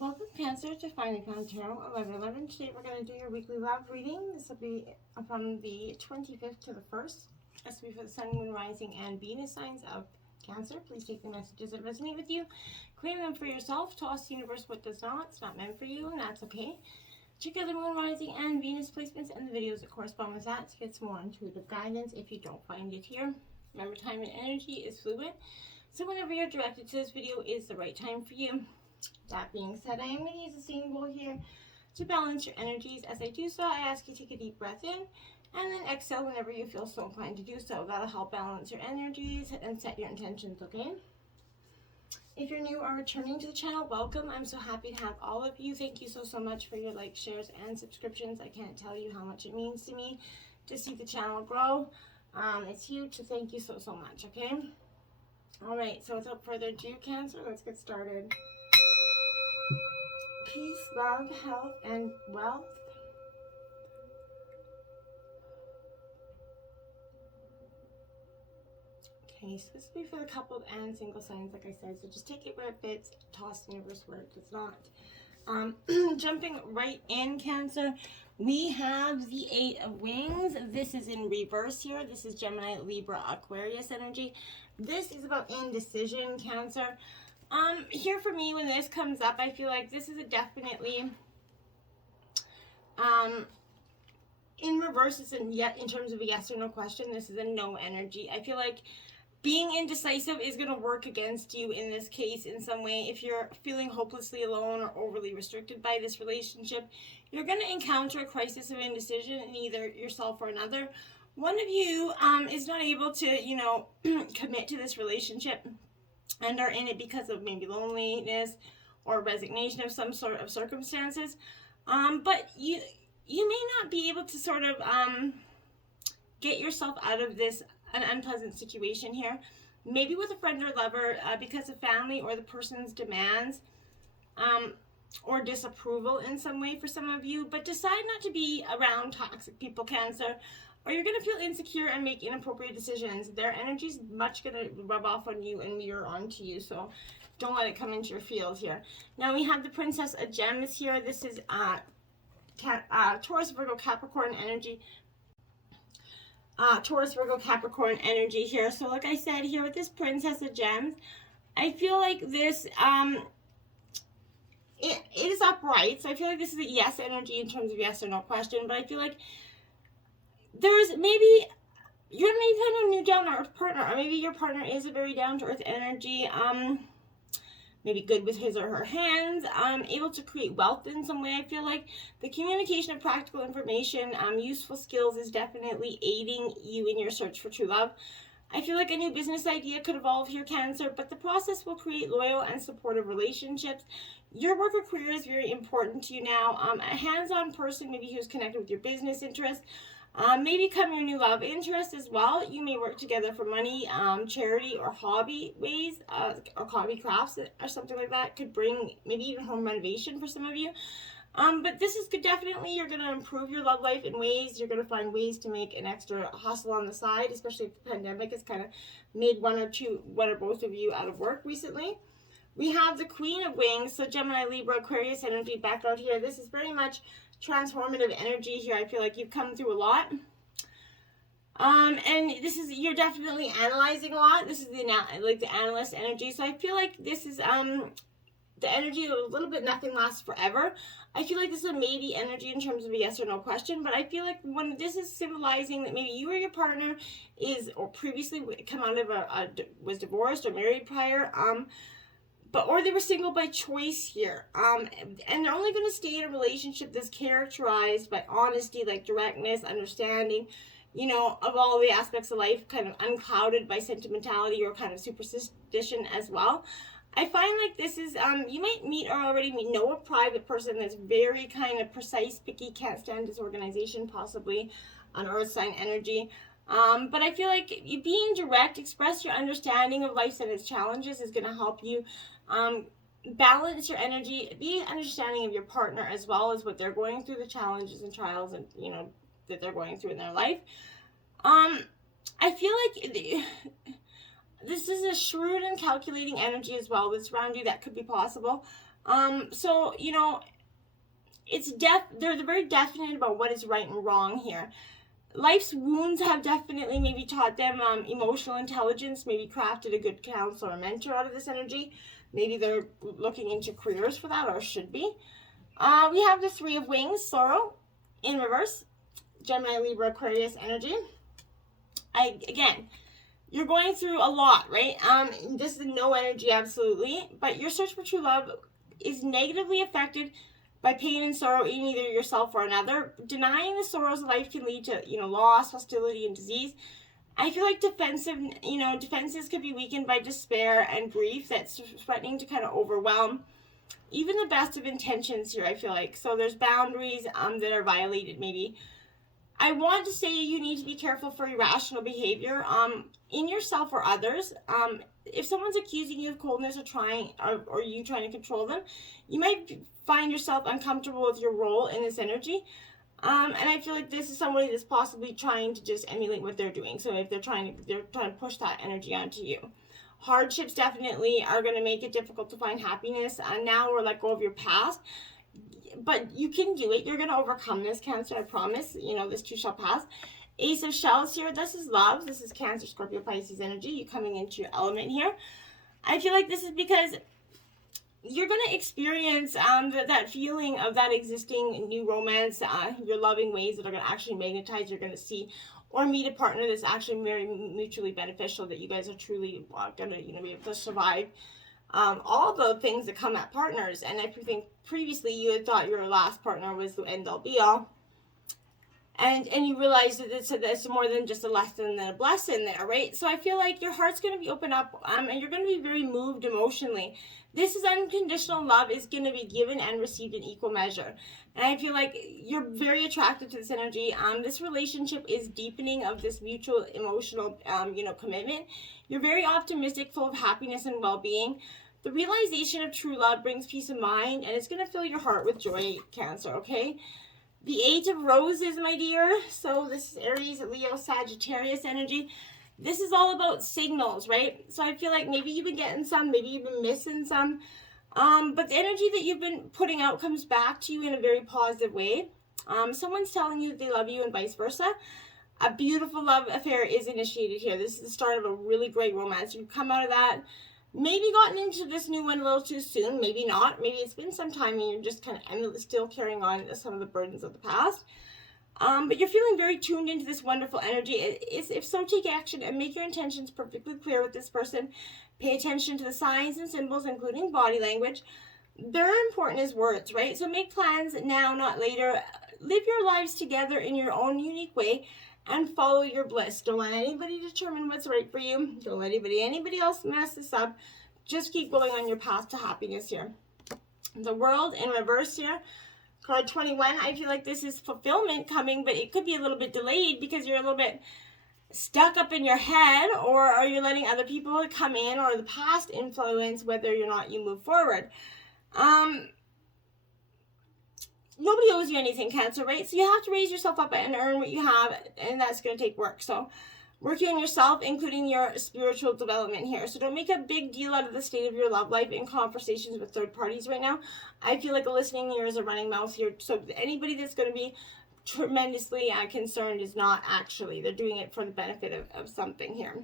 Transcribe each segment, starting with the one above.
Welcome, Cancer, to Finally Found Tarot 1111. Today we're going to do your weekly love reading. This will be from the 25th to the 1st. This will be for the Sun, Moon, Rising, and Venus signs of Cancer. Please take the messages that resonate with you. Claim them for yourself. Toss the universe what does not. It's not meant for you, and that's okay. Check out the Moon, Rising, and Venus placements and the videos that correspond with that to get some more intuitive guidance if you don't find it here. Remember, time and energy is fluid, so whenever you're directed to this video is the right time for you. That being said, I am going to use a symbol here to balance your energies. As I do so, I ask you to take a deep breath in and then exhale whenever you feel so inclined to do so. That'll help balance your energies and set your intentions, okay? If you're new or returning to the channel, welcome. I'm so happy to have all of you. Thank you so much for your likes, shares, and subscriptions. I can't tell you how much it means to me to see the channel grow. It's huge, so thank you so much, okay? All right, so without further ado, Cancer, let's get started. Peace, love, health, and wealth. Okay, so this will be for the coupled and single signs, like I said. So just take it where it fits, toss the universe where it does not. Jumping right in, Cancer, we have the Eight of Wings. This is in reverse here. This is Gemini, Libra, Aquarius energy. This is about indecision, Cancer. Here for me, when this comes up, I feel like this is a definitely, in reverse, it's in terms of a yes or no question, this is a no energy. I feel like being indecisive is going to work against you in this case in some way. If you're feeling hopelessly alone or overly restricted by this relationship, you're going to encounter a crisis of indecision in either yourself or another. One of you is not able to, commit to this relationship and are in it because of maybe loneliness or resignation of some sort of circumstances. But you may not be able to sort of get yourself out of an unpleasant situation here. Maybe with a friend or lover because of family or the person's demands or disapproval in some way for some of you. But decide not to be around toxic people, Cancer, or you're going to feel insecure and make inappropriate decisions. Their energy's much going to rub off on you and mirror onto you, so don't let it come into your field here. Now we have the Princess of Gems here. This is Taurus, Virgo, Capricorn energy. Taurus, Virgo, Capricorn energy here. So like I said here with this Princess of Gems, I feel like this, it is upright. So I feel like this is a yes energy in terms of yes or no question, but I feel like there's maybe you're maybe kind of a new down-to-earth partner, or maybe your partner is a very down-to-earth energy, maybe good with his or her hands, able to create wealth in some way. I feel like the communication of practical information, useful skills is definitely aiding you in your search for true love. I feel like a new business idea could evolve here, Cancer, but the process will create loyal and supportive relationships. Your work or career is very important to you now. A hands-on person, maybe who's connected with your business interests, may become your new love interest as well. You may work together for money, charity, or hobby ways, or hobby crafts or something like that. Could bring maybe even home renovation for some of you. But this is good. Definitely, you're going to improve your love life in ways. You're going to find ways to make an extra hustle on the side, especially if the pandemic has kind of made one or both of you out of work recently. We have the Queen of Wings, so Gemini, Libra, Aquarius energy back out here. This is very much transformative energy here. I feel like you've come through a lot. And this is, you're definitely analyzing a lot. This is the analyst energy. So I feel like this is the energy of a little bit nothing lasts forever. I feel like this is a maybe energy in terms of a yes or no question, but I feel like when this is symbolizing that maybe you or your partner is, or previously come out of was divorced or married prior, or they were single by choice here. And they're only going to stay in a relationship that's characterized by honesty, like directness, understanding, of all the aspects of life, kind of unclouded by sentimentality or kind of superstition as well. I find like this is, you might meet or already know a private person that's very kind of precise, picky, can't stand disorganization, possibly an earth sign energy. But I feel like being direct, express your understanding of life and its challenges is going to help you balance your energy, be understanding of your partner as well as what they're going through, the challenges and trials and that they're going through in their life. I feel like this is a shrewd and calculating energy as well that's around you that could be possible. So, you know, they're very definite about what is right and wrong here. Life's wounds have definitely maybe taught them emotional intelligence, maybe crafted a good counselor or mentor out of this energy. Maybe they're looking into careers for that, or should be. We have the Three of Wings, sorrow, in reverse. Gemini, Libra, Aquarius energy. Again, you're going through a lot, right? This is no energy, absolutely. But your search for true love is negatively affected by pain and sorrow in either yourself or another. Denying the sorrows of life can lead to, loss, hostility, and disease. I feel like defenses could be weakened by despair and grief that's threatening to kind of overwhelm even the best of intentions here, I feel like. So there's boundaries that are violated, maybe. I want to say you need to be careful for irrational behavior in yourself or others. If someone's accusing you of coldness or you trying to control them, you might find yourself uncomfortable with your role in this energy. And I feel like this is somebody that's possibly trying to just emulate what they're doing. So if they're trying to push that energy onto you. Hardships definitely are going to make it difficult to find happiness. Now we're let go of your past. But you can do it. You're going to overcome this, Cancer, I promise. This too shall pass. Ace of Shells here. This is love. This is Cancer, Scorpio, Pisces energy. You coming into your element here. I feel like this is because you're going to experience that feeling of that existing new romance, your loving ways that are going to actually magnetize. You're going to see or meet a partner that's actually very mutually beneficial, that you guys are truly going to be able to survive all the things that come at partners. And I think previously you had thought your last partner was the end all be all. And you realize that it's more than just a lesson than a blessing there, right? So I feel like your heart's going to be open up and you're going to be very moved emotionally. This is unconditional love is going to be given and received in equal measure. And I feel like you're very attracted to this energy. This relationship is deepening of this mutual emotional, commitment. You're very optimistic, full of happiness and well-being. The realization of true love brings peace of mind, and it's going to fill your heart with joy, Cancer, okay? The Age of Roses, my dear. So this is Aries, Leo, Sagittarius energy. This is all about signals, right? So I feel like maybe you've been getting some, maybe you've been missing some. But the energy that you've been putting out comes back to you in a very positive way. Someone's telling you that they love you and vice versa. A beautiful love affair is initiated here. This is the start of a really great romance. You've come out of that. Maybe gotten into this new one a little too soon. Maybe not. Maybe it's been some time and you're just kind of still carrying on some of the burdens of the past. But you're feeling very tuned into this wonderful energy. If so, take action and make your intentions perfectly clear with this person. Pay attention to the signs and symbols, including body language. They're important as words, right? So make plans now, not later. Live your lives together in your own unique way and follow your bliss. Don't let anybody determine what's right for you. Don't let anybody else mess this up. Just keep going on your path to happiness here. The World in reverse here. Card 21, I feel like this is fulfillment coming, but it could be a little bit delayed because you're a little bit stuck up in your head, or are you letting other people come in or the past influence whether or not you move forward. Nobody owes you anything, Cancer, right? So you have to raise yourself up and earn what you have, and that's going to take work. So working on yourself, including your spiritual development here. So don't make a big deal out of the state of your love life in conversations with third parties right now. I feel like a listening ear is a running mouth here. So anybody that's going to be tremendously concerned is not actually. They're doing it for the benefit of something here.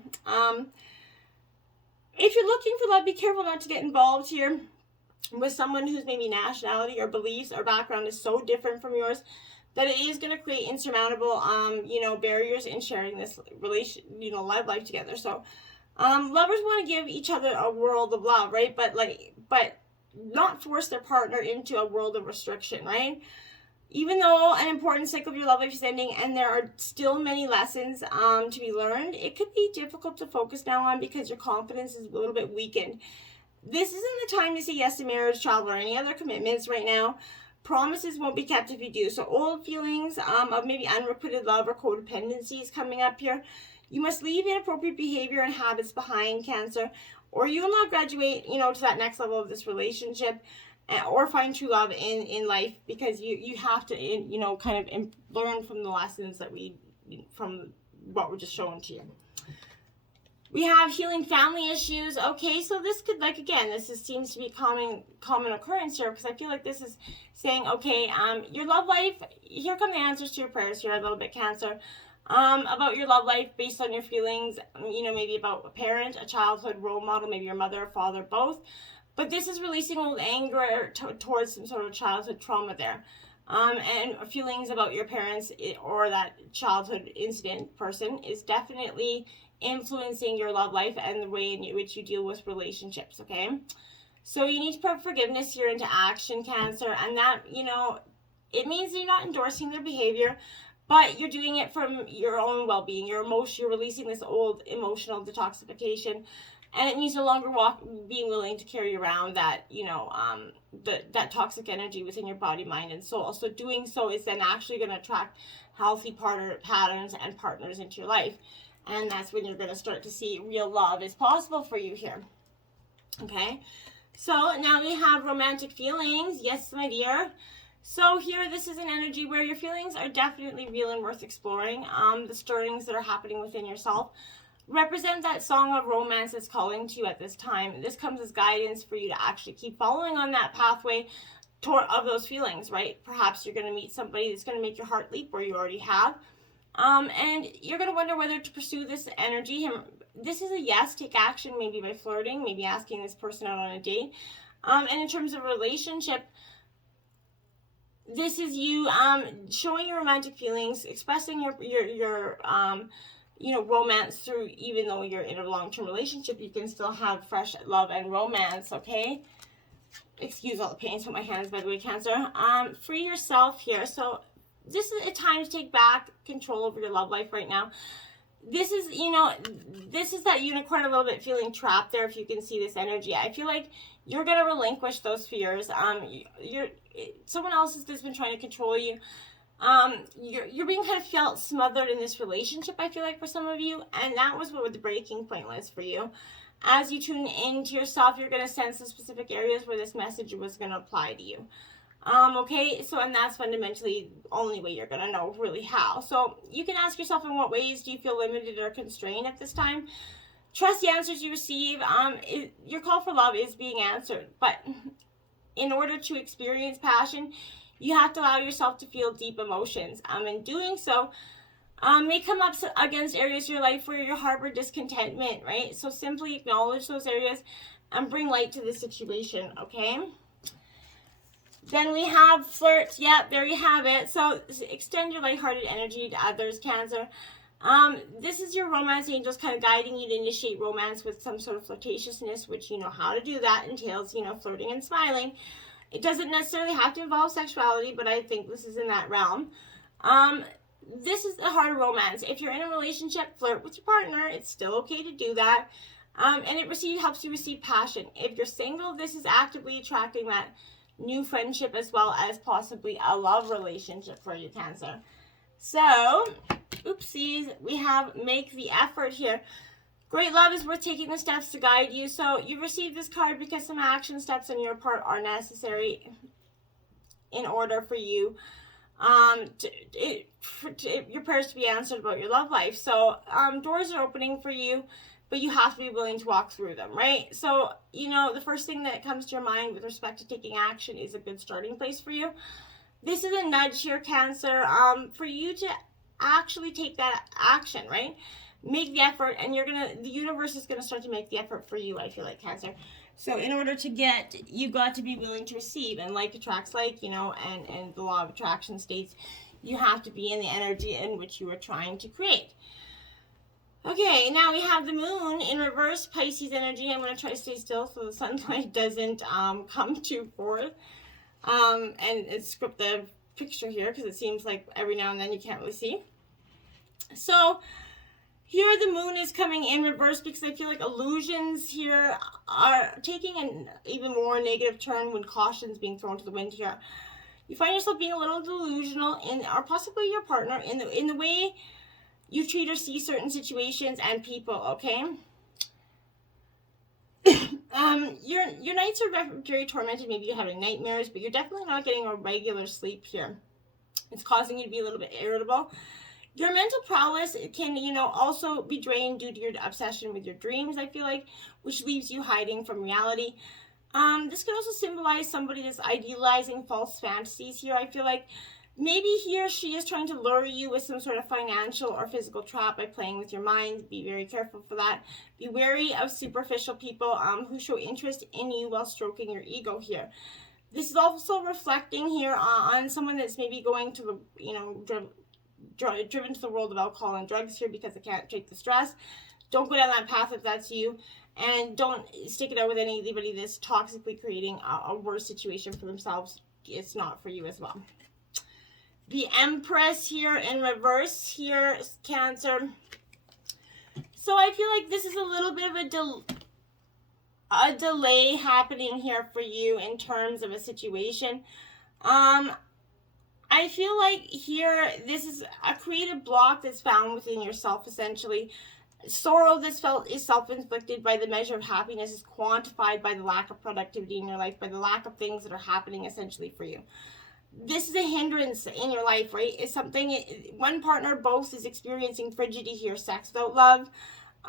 If you're looking for love, be careful not to get involved here with someone whose maybe nationality or beliefs or background is so different from yours that it is going to create insurmountable, barriers in sharing this love life together. So, lovers want to give each other a world of love, right? But not force their partner into a world of restriction, right? Even though an important cycle of your love life is ending and there are still many lessons to be learned, it could be difficult to focus now on because your confidence is a little bit weakened. This isn't the time to say yes to marriage, travel, or any other commitments right now. Promises won't be kept if you do. So old feelings of maybe unrequited love or codependency is coming up here. You must leave inappropriate behavior and habits behind, Cancer, or you will not graduate, to that next level of this relationship or find true love in life, because you have to, kind of learn from the lessons that from what we're just showing to you. We have healing family issues. Okay, so this could, like, again, seems to be common occurrence here, because I feel like this is saying, okay, your love life, here come the answers to your prayers here a little bit, Cancer. About your love life based on your feelings, maybe about a parent, a childhood role model, maybe your mother or father, both. But this is releasing old anger towards some sort of childhood trauma there. And feelings about your parents or that childhood incident person is definitely influencing your love life and the way in which you deal with relationships, okay? So you need to put forgiveness here into action, Cancer, and that, it means you're not endorsing their behavior, but you're doing it from your own well-being, you're releasing this old emotional detoxification, and it means no longer being willing to carry around that, that toxic energy within your body, mind, and soul. So doing so is then actually going to attract healthy patterns and partners into your life. And that's when you're going to start to see real love is possible for you here. Okay? So now we have romantic feelings. Yes, my dear. So here, this is an energy where your feelings are definitely real and worth exploring. The stirrings that are happening within yourself represent that song of romance that's calling to you at this time. This comes as guidance for you to actually keep following on that pathway of those feelings, right? Perhaps you're going to meet somebody that's going to make your heart leap, or you already have. And you're going to wonder whether to pursue this energy. This is a yes, take action, maybe by flirting, maybe asking this person out on a date. And in terms of relationship, this is you showing your romantic feelings, expressing your romance through, even though you're in a long-term relationship, you can still have fresh love and romance, okay? Excuse all the pains with my hands, by the way, Cancer. Free yourself here. So this is a time to take back control over your love life right now. This is, this is that unicorn a little bit feeling trapped there, if you can see this energy. I feel like you're going to relinquish those fears. Someone else has been trying to control you. You're being kind of felt smothered in this relationship, I feel like, for some of you. And that was what the breaking point was for you. As you tune into yourself, you're going to sense the specific areas where this message was going to apply to you. Okay, so, and that's fundamentally the only way you're going to know really how. So you can ask yourself, in what ways do you feel limited or constrained at this time? Trust the answers you receive. Your call for love is being answered, but in order to experience passion, you have to allow yourself to feel deep emotions. In doing so, may come up against areas of your life where you harbor discontentment, right? So simply acknowledge those areas and bring light to the situation, okay? Then we have flirt. Yeah, there you have it. So extend your lighthearted energy to others, Cancer. This is your romance angels kind of guiding you to initiate romance with some sort of flirtatiousness, which you know how to do. That entails, flirting and smiling. It doesn't necessarily have to involve sexuality, but I think this is in that realm. This is the heart of romance. If you're in a relationship, flirt with your partner. It's still okay to do that. And it helps you receive passion. If you're single, this is actively attracting that new friendship as well as possibly a love relationship for you, Cancer. So, oopsies, we have make the effort here. Great love is worth taking the steps to guide you. So you received this card because some action steps on your part are necessary in order for you your prayers to be answered about your love life. So doors are opening for you, but you have to be willing to walk through them, right? So, the first thing that comes to your mind with respect to taking action is a good starting place for you. This is a nudge here, Cancer, for you to actually take that action, right? Make the effort, and the universe is going to start to make the effort for you, I feel like, Cancer. So in order to get, you've got to be willing to receive, and like attracts like, and the law of attraction states you have to be in the energy in which you are trying to create. Okay, now we have the moon in reverse, Pisces energy. I'm going to try to stay still so the sunlight doesn't come too forth. And script the picture here because it seems like every now and then you can't really see. So here the moon is coming in reverse because I feel like illusions here are taking an even more negative turn when caution's being thrown to the wind here. You find yourself being a little delusional or possibly your partner in the way you treat or see certain situations and people, okay? Your nights are very tormented. Maybe you're having nightmares, but you're definitely not getting a regular sleep here. It's causing you to be a little bit irritable. Your mental prowess can, also be drained due to your obsession with your dreams, I feel like, which leaves you hiding from reality. This could also symbolize somebody that's idealizing false fantasies here. I feel like maybe he or she is trying to lure you with some sort of financial or physical trap by playing with your mind. Be very careful for that. Be wary of superficial people who show interest in you while stroking your ego here. This is also reflecting here on someone that's maybe going to the, driven to the world of alcohol and drugs here because they can't take the stress. Don't go down that path if that's you. And don't stick it out with anybody that's toxically creating a worse situation for themselves. It's not for you as well. The Empress here in reverse here, Cancer. So I feel like this is a little bit of a delay happening here for you in terms of a situation. I feel like here, this is a creative block that's found within yourself, essentially. Sorrow that's felt is self-inflicted by the measure of happiness is quantified by the lack of productivity in your life, by the lack of things that are happening essentially for you. This is a hindrance in your life, right? It's something, one partner, both, is experiencing frigidity here, sex without love,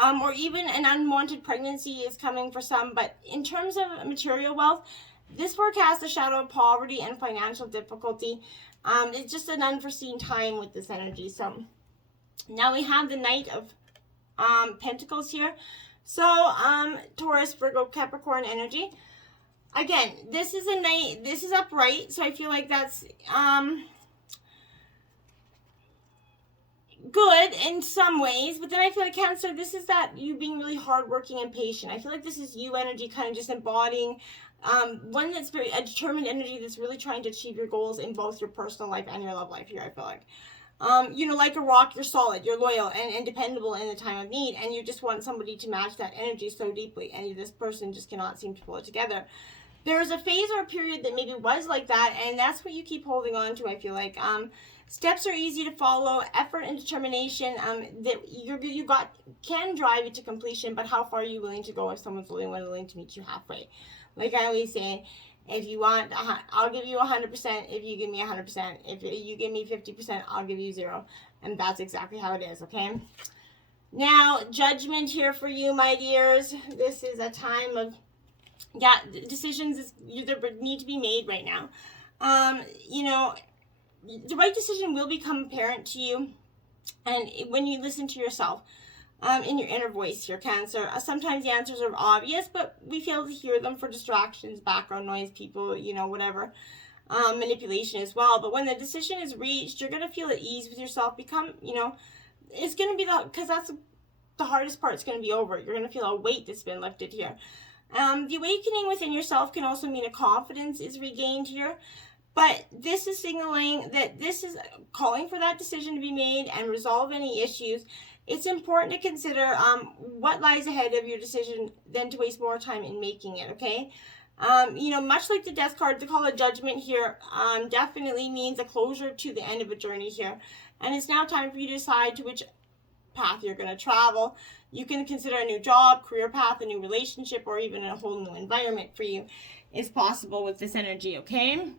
or even an unwanted pregnancy is coming for some. But in terms of material wealth, this forecasts a shadow of poverty and financial difficulty. It's just an unforeseen time with this energy. So now we have the Knight of Pentacles here. So Taurus, Virgo, Capricorn energy. Again, this is a Knight. This is upright. So I feel like that's good in some ways, but then I feel like Cancer, this is that you being really hardworking and patient. I feel like this is you energy, kind of just embodying one that's very a determined energy that's really trying to achieve your goals in both your personal life and your love life here. I feel like like a rock, you're solid, you're loyal and dependable in the time of need, and you just want somebody to match that energy so deeply, and this person just cannot seem to pull it together. There's a phase or a period that maybe was like that, and that's what you keep holding on to. I feel like steps are easy to follow. Effort and determination that you got can drive you to completion, but how far are you willing to go if someone's willing to meet you halfway? Like I always say, if you want, I'll give you 100%. If you give me 100%, if you give me 50%, I'll give you 0. And that's exactly how it is, okay? Now, Judgment here for you, my dears. This is a time of, decisions need to be made right now. The right decision will become apparent to you, and when you listen to yourself, in your inner voice here, Cancer. Sometimes the answers are obvious, but we fail to hear them for distractions, background noise, people, whatever, manipulation as well. But when the decision is reached, you're going to feel at ease with yourself, it's going to be because that's the hardest part's going to be over. You're going to feel a weight that's been lifted here. The awakening within yourself can also mean a confidence is regained here. But this is signaling that this is calling for that decision to be made and resolve any issues. It's important to consider what lies ahead of your decision than to waste more time in making it, okay? Much like the Death card, the call of Judgment here definitely means a closure to the end of a journey here. And it's now time for you to decide to which path you're going to travel. You can consider a new job, career path, a new relationship, or even a whole new environment for you is possible with this energy, okay?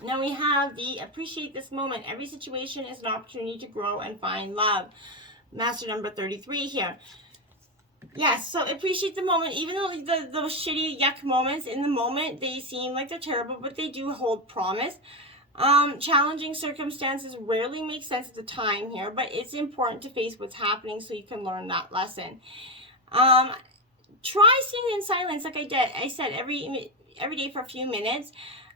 Now we have the Appreciate This Moment. Every situation is an opportunity to grow and find love. Master number 33 here. Yes, so appreciate the moment. Even though those shitty yuck moments in the moment, they seem like they're terrible, but they do hold promise. Challenging circumstances rarely make sense at the time here, but it's important to face what's happening so you can learn that lesson. Try sitting in silence like I said every day for a few minutes.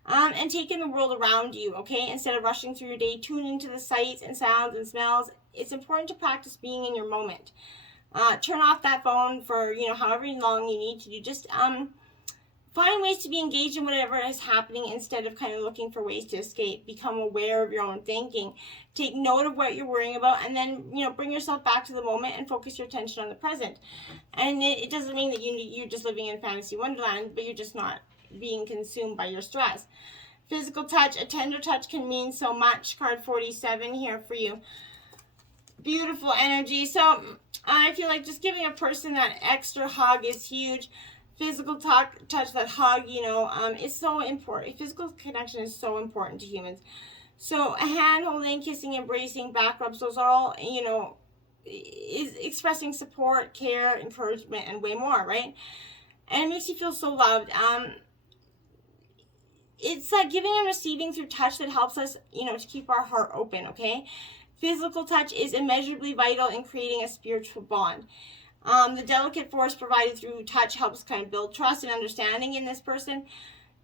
And take in the world around you, okay? Instead of rushing through your day, tune into the sights and sounds and smells. It's important to practice being in your moment. Turn off that phone for, however long you need to do. Just find ways to be engaged in whatever is happening instead of kind of looking for ways to escape. Become aware of your own thinking. Take note of what you're worrying about, and then, bring yourself back to the moment and focus your attention on the present. And it doesn't mean that you're just living in fantasy wonderland, but you're just not being consumed by your stress. Physical touch, a tender touch can mean so much. Card 47 here for you. Beautiful energy. So I feel like just giving a person that extra hug is huge. Physical touch, that hug, is so important. Physical connection is so important to humans. So hand holding, kissing, embracing, back rubs, those are all, you know, is expressing support, care, encouragement, and way more, right? And it makes you feel so loved. It's like giving and receiving through touch that helps us, you know, to keep our heart open, okay? Physical touch is immeasurably vital in creating a spiritual bond. The delicate force provided through touch helps kind of build trust and understanding in this person.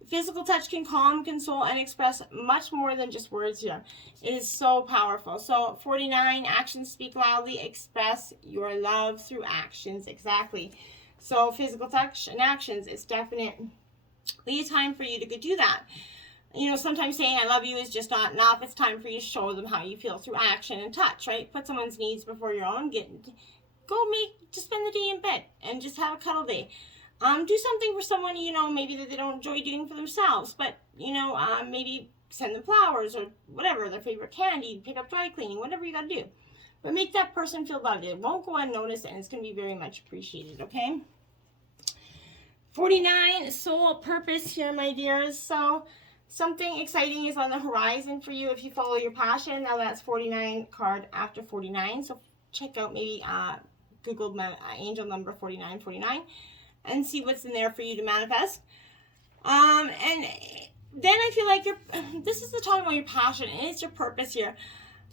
Physical touch can calm, console, and express much more than just words here. It is so powerful. So 49, actions speak loudly. Express your love through actions. Exactly. So physical touch and actions, it's definitely a time for you to do that. You know, sometimes saying I love you is just not enough. It's time for you to show them how you feel through action and touch, right? Put someone's needs before your own. Just spend the day in bed and just have a cuddle day. Do something for someone, you know, maybe that they don't enjoy doing for themselves, but, you know, maybe send them flowers or whatever, their favorite candy, pick up dry cleaning, whatever you got to do. But make that person feel loved. It won't go unnoticed, and it's going to be very much appreciated, okay? 49, soul purpose here, my dears. So something exciting is on the horizon for you if you follow your passion. Now that's 49 card after 49. So check out, maybe Google my angel number 4949 and see what's in there for you to manifest. And then I feel like this is the talking about your passion, and it's your purpose here.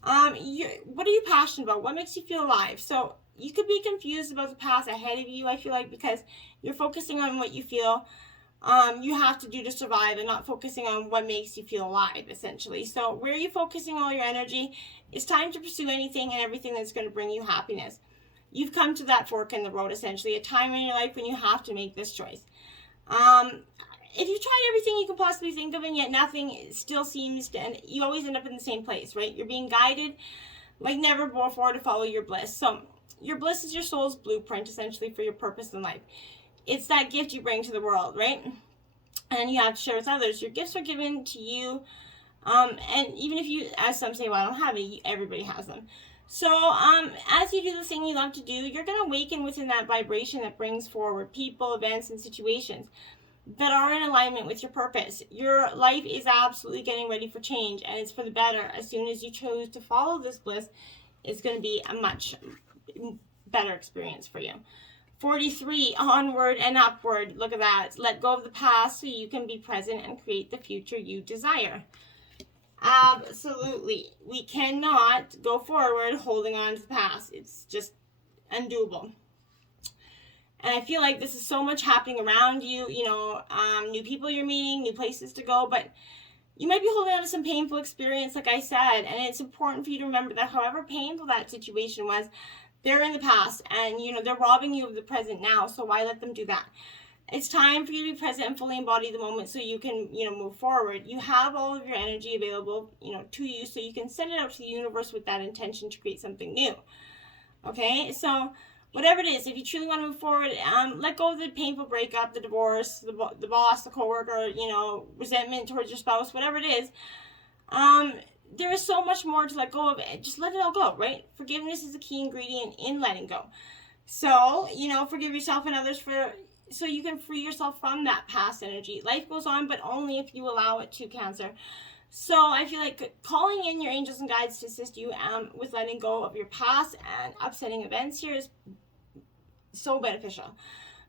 What are you passionate about? What makes you feel alive? So you could be confused about the path ahead of you, I feel like, because you're focusing on what you feel you have to do to survive and not focusing on what makes you feel alive, essentially. So where are you focusing all your energy? It's time to pursue anything and everything that's going to bring you happiness. You've come to that fork in the road, essentially, a time in your life when you have to make this choice. If you've tried everything you can possibly think of and yet nothing still seems to, and you always end up in the same place, right? You're being guided like never before to follow your bliss. So your bliss is your soul's blueprint, essentially, for your purpose in life. It's that gift you bring to the world, right? And you have to share with others. Your gifts are given to you. And even if you, as some say, well, I don't have it, everybody has them. So as you do the thing you love to do, you're going to awaken within that vibration that brings forward people, events, and situations that are in alignment with your purpose. Your life is absolutely getting ready for change, and it's for the better. As soon as you choose to follow this bliss, it's going to be a much better experience for you. 43, onward and upward. Look at that. Let go of the past so you can be present and create the future you desire. Absolutely. We cannot go forward holding on to the past. It's just undoable. And I feel like this is so much happening around you, you know, new people you're meeting, new places to go, but you might be holding on to some painful experience, like I said, and it's important for you to remember that however painful that situation was, they're in the past, and, you know, they're robbing you of the present now, so why let them do that? It's time for you to be present and fully embody the moment so you can, you know, move forward. You have all of your energy available, you know, to you, so you can send it out to the universe with that intention to create something new. Okay, so whatever it is, if you truly want to move forward, let go of the painful breakup, the divorce, the boss, the coworker, you know, resentment towards your spouse, whatever it is. There is so much more to let go of. Just let it all go, right? Forgiveness is a key ingredient in letting go. So, you know, forgive yourself and others so you can free yourself from that past energy. Life goes on, but only if you allow it to, Cancer. So I feel like calling in your angels and guides to assist you with letting go of your past and upsetting events here is so beneficial.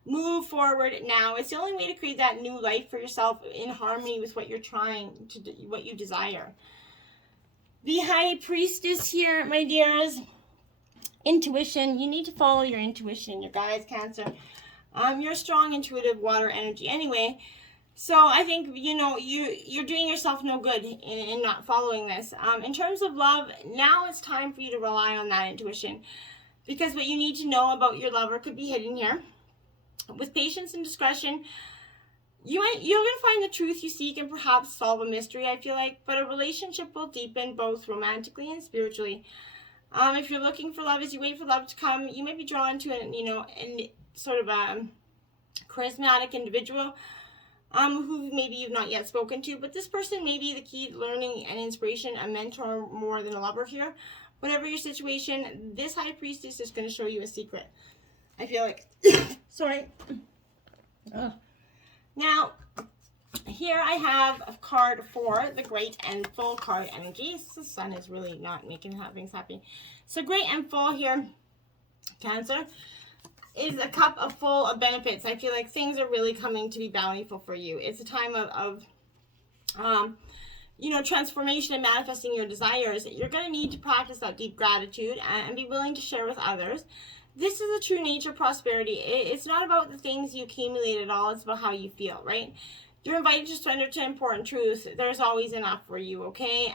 Move forward now. It's the only way to create that new life for yourself in harmony with what you're trying to do, what you desire. The High Priestess here, my dears. Intuition. You need to follow your intuition, your guides, Cancer. You're a strong, intuitive water energy anyway. So I think, you know, you're doing yourself no good in not following this. In terms of love, now it's time for you to rely on that intuition. Because what you need to know about your lover could be hidden here. With patience and discretion, you're going to find the truth you seek and perhaps solve a mystery, I feel like. But a relationship will deepen both romantically and spiritually. If you're looking for love as you wait for love to come, you may be drawn to sort of a charismatic individual who maybe you've not yet spoken to. But this person may be the key to learning and inspiration, a mentor more than a lover here. Whatever your situation, this High Priestess is going to show you a secret. I feel like, sorry. Now, Here I have a card for the great and full card energies. The sun is really not making things happy. So great and full here, Cancer, is a cup of full of benefits. I feel like things are really coming to be bountiful for you. It's a time of you know, transformation and manifesting your desires. You're going to need to practice that deep gratitude and be willing to share with others. This is a true nature of prosperity. It's not about the things you accumulate at all. It's about how you feel, right? You're invited to surrender to important truths. There's always enough for you, okay?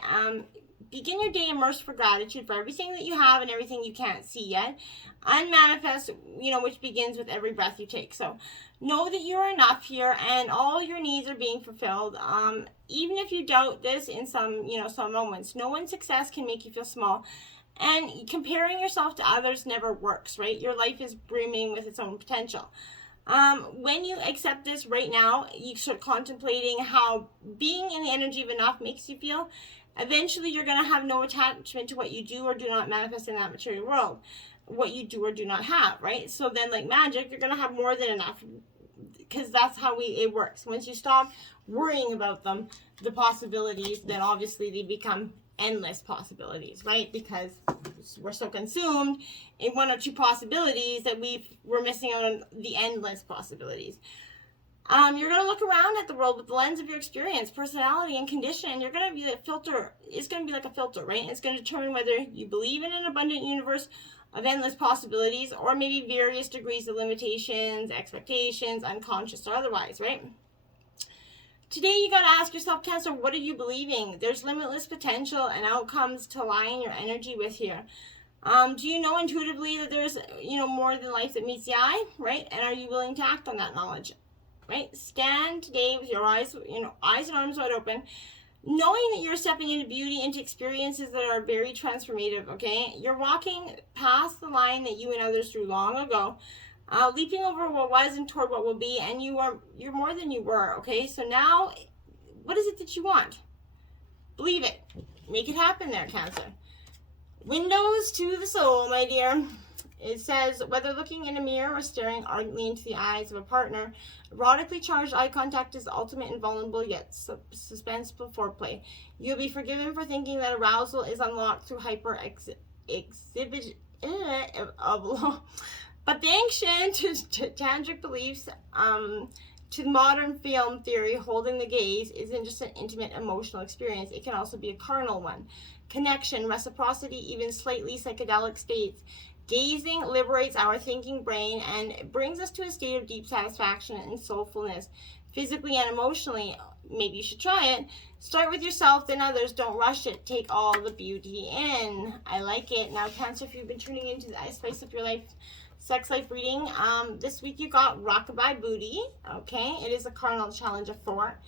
Begin your day immersed for gratitude for everything that you have and everything you can't see yet. And manifest, you know, which begins with every breath you take. So know that you're enough here and all your needs are being fulfilled. Even if you doubt this in some, you know, some moments, no one's success can make you feel small. And comparing yourself to others never works, right? Your life is brimming with its own potential. When you accept this right now, you start contemplating how being in the energy of enough makes you feel. Eventually, you're going to have no attachment to what you do or do not manifest in that material world. What you do or do not have, right? So then, like magic, you're going to have more than enough, because that's how it works. Once you stop worrying about them, the possibilities, then obviously they become endless possibilities, right? Because we're so consumed in one or two possibilities that we're missing out on the endless possibilities. You're going to look around at the world with the lens of your experience, personality, and condition. You're going to be a filter. It's going to be like a filter, right? It's going to determine whether you believe in an abundant universe of endless possibilities or maybe various degrees of limitations, expectations, unconscious or otherwise, right? Today, you got to ask yourself, Cancer, what are you believing? There's limitless potential and outcomes to align your energy with here. Do you know intuitively that there's, you know, more than life that meets the eye, right? And are you willing to act on that knowledge, right? Stand today with your eyes, you know, eyes and arms wide open, knowing that you're stepping into beauty, into experiences that are very transformative, okay? You're walking past the line that you and others drew long ago. Leaping over what was and toward what will be, and you're more than you were, okay? So now, what is it that you want? Believe it. Make it happen there, Cancer. Windows to the soul, my dear. It says, whether looking in a mirror or staring ardently into the eyes of a partner, erotically charged eye contact is ultimate and vulnerable yet suspenseful foreplay. You'll be forgiven for thinking that arousal is unlocked through exhibit of but the ancient tantric beliefs to modern film theory, holding the gaze isn't just an intimate emotional experience. It can also be a carnal one. Connection, reciprocity, even slightly psychedelic states. Gazing liberates our thinking brain and brings us to a state of deep satisfaction and soulfulness, physically and emotionally. Maybe you should try it. Start with yourself, then others. Don't rush it. Take all the beauty in. I like it. Now, Cancer, if you've been tuning into the Spice Up Your Life Sex Life reading, this week you got Rockabye Booty, okay? It is a carnal challenge of 4.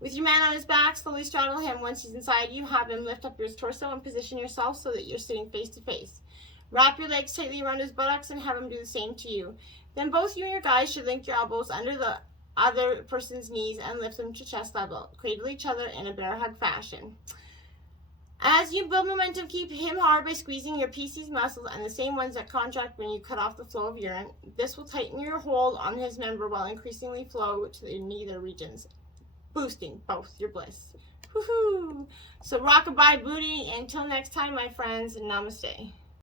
With your man on his back, slowly straddle him. Once he's inside you, have him lift up your torso and position yourself so that you're sitting face to face. Wrap your legs tightly around his buttocks and have him do the same to you. Then both you and your guys should link your elbows under the other person's knees and lift them to chest level. Cradle each other in a bear hug fashion. As you build momentum, keep him hard by squeezing your Pisces muscles and the same ones that contract when you cut off the flow of urine. This will tighten your hold on his member while increasingly flow to the nether regions, boosting both your bliss. Woohoo! So rockabye booty. Until next time, my friends, namaste.